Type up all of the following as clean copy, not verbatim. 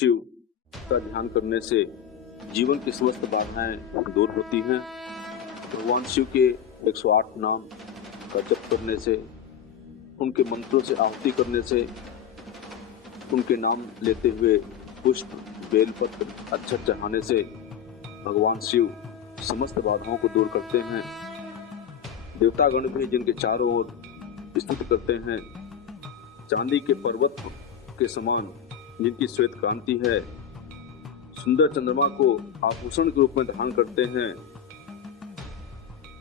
शिव का ध्यान करने से जीवन की समस्त बाधाएं दूर होती हैं। भगवान शिव के 108 नाम का जप करने से, उनके मंत्रों से आहुति करने से, उनके नाम लेते हुए पुष्प बेलपत्र अक्षत चढ़ाने से भगवान शिव समस्त बाधाओं को दूर करते हैं। देवतागण भी जिनके चारों ओर स्तुति करते हैं, चांदी के पर्वत के समान जिनकी श्वेत कांति है, सुंदर चंद्रमा को आभूषण के रूप में धारण करते हैं,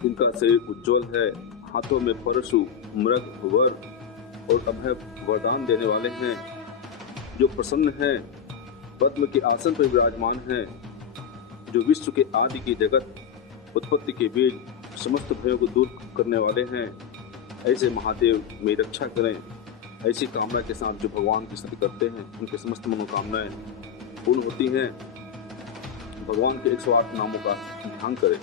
जिनका शरीर उज्ज्वल है, हाथों में परशु मृग वर और अभय वरदान देने वाले हैं, जो प्रसन्न हैं, पद्म के आसन पर विराजमान हैं, जो विश्व के आदि की जगत उत्पत्ति के बीच समस्त भयों को दूर करने वाले हैं, ऐसे महादेव मेरी रक्षा करें। ऐसी कामना के साथ जो भगवान की स्तुति करते हैं, उनके समस्त मनोकामनाएं पूर्ण होती हैं। भगवान के 108 नामों का ध्यान करें।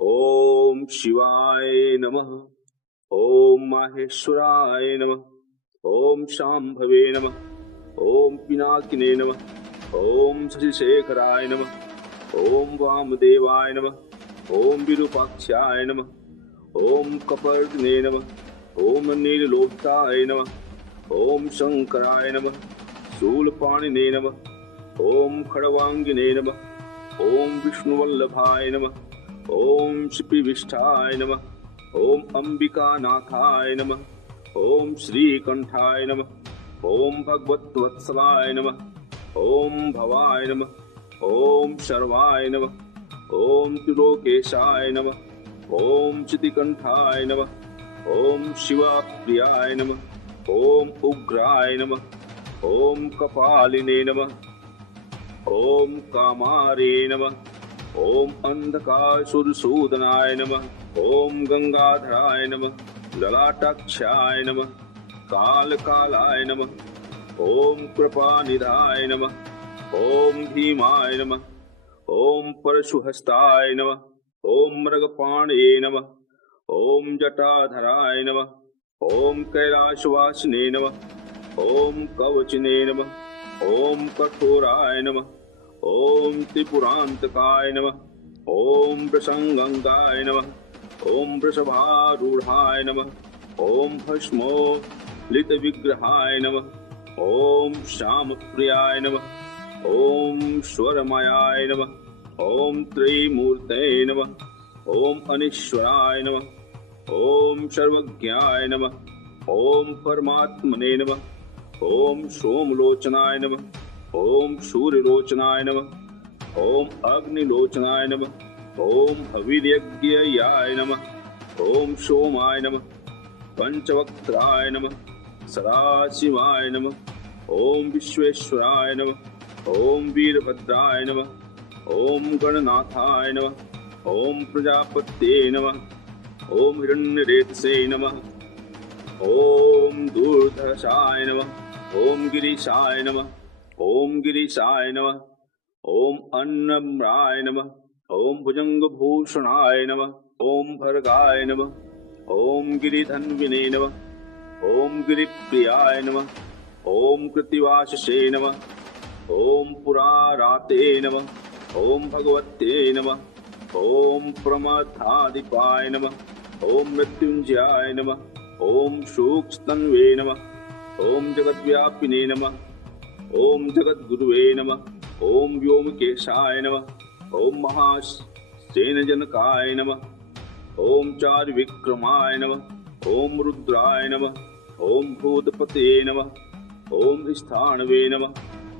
ओम शिवाय नमः, ओम माहेश्वराय नमः, ओम शांभवे नमः, ओम पिनाकिने नमः, ओम शशिशेखराय नमः, ओम वामदेवाय नमः, ओम विरूपाक्षाय नमः, ओम कपर्दिने नमः, ओम नीललोहिताय नमः, ओम शंकराय नमः, शूलपाणिने नमः, ओम खड़वांगिने नमः, ओम विष्णुवल्लभाय नमः, ओम शिपिविष्ठाय नमः, ओम अंबिकानाथाय नमः, ओम श्रीकंठाय नमः, ओम भगवत्वत्सलाय नमः, ओम भवाय नमः, ओम शर्वाय नमः, ओम त्रिलोकेशाय नमः, ओम चितिकंठाय नमः, ओम शिवाप्रियाय नमः, ओम उग्राय नमः, ओम कपालिने नमः, ओम कामारे नमः, ओम अंधकासुरसूदनाय नमः, ओम गंगाधराय नमः, ललाटाक्षाय नमः, कालकालाय नमः, ओम कृपानिधाय नमः, ओम भीमाय नमः, ओम परशुहस्ताय नमः, ओम मृगपाणये नमः, ओम जटाधराय नमः, ओम कैलाशवासिने नमः, ओम कवचिने नमः, ओम कठोराय नमः, ओम त्रिपुरांतकाय नमः, ओम वृषंगंगाय नमः, ओम वृषभारूढ़ाय नमः, ओम भस्मोलितविग्रहाय नमः, ओम श्यामप्रियाय नमः, ओम स्वरमयाय नमः, ओम त्रयीमूर्तये नमः, ओम अनीश्वराय नमः, ओम सर्वज्ञाय नमः, ओम परमात्मने नमः, ओम सोमलोचनाय नमः, ओम सूर्यलोचनाय नमः, ओम अग्निलोचनाय नमः, ओम हविर्यज्ञयाय नमः, ओम सोमाय नमः, पंचवक्त्राय नमः, सदाशिवाय नमः, ओम विश्वेश्वराय नमः, ओम वीरभद्राय नमः, ओम गणनाथाय नमः, ओम प्रजापत्ये नमः, ओम हिरण्यरेतसे नमः, ओम दूर्धर्षाय नमः, ओम गिरीशाय नमः, ओम गिरीशाय नमः, ओम अन्नम्राय नमः, ओम भुजंगभूषणाय नमः, ओम भर्गाय नमः, ओम गिरिधन्विने नमः, ओम गिरिप्रियाय नमः, ओम कृतिवाससे नमः, ओम पुराराते नमः, ओम भगवते नमः, ओम प्रमथाधिपाय नमः, ओम मृत्युंजयाय नमः, ओम सूक्ष्मतन्वे नमः, ओम जगद्व्यापिने नमः, ओम जगद्गुरुवे नमः, ओम व्योमकेशाय नमः, ओम महासेनजनकाय नमः, ओम चारुविक्रमाय नमः, ओम रुद्राय नमः, ओम भूतपते नमः, ओम स्थाणवे नमः,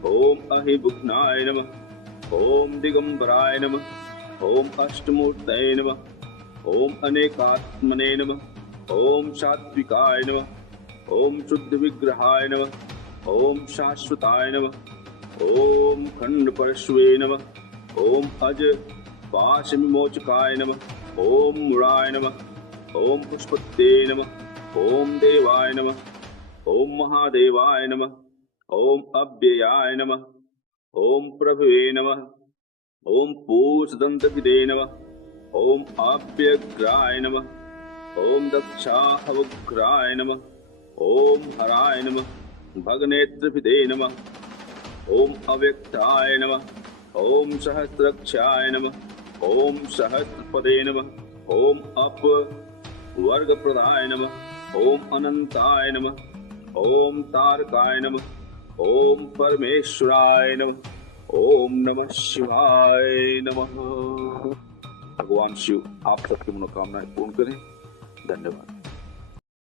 ओम अहिबुघ्नाय नमः, ओम दिगंबराय नमः, ओम अष्टमूर्तये नमः, ओम अनेकात्मने नमः, ओम सात्विकाय नमः, ओम शुद्ध विग्रहाय नमः, ओम शाश्वताय नमः, ओम खंड परशुवे नमः, ओम अज पाश विमोचकाय नमः, ओम मुराय नमः, ओम पुष्पते नमः, ओम देवाय नमः, ओम महादेवाय नमः, ओम अव्ययाय नमः, ओम प्रभवे नमः, ओम पूषदंतविदे नमः, ओम आभ्यग्राय नमः, ओम दक्षाहवग्राय नमः, ओम हराय नमः, भगनेत्रभिदे नमः, ओम अव्यक्ताय नमः, ओम सहस्रक्षाय नमः, ओम सहस्रपदे नमः, ओम अपवर्गप्रदाय नमः, ओम अनंताय नमः, ओम तारकाय नमः, ओम परमेश्वराय नमः, ओम नमः शिवाय नमः। भगवान शिव आप सबकी मनोकामनाएं पूर्ण करें। धन्यवाद।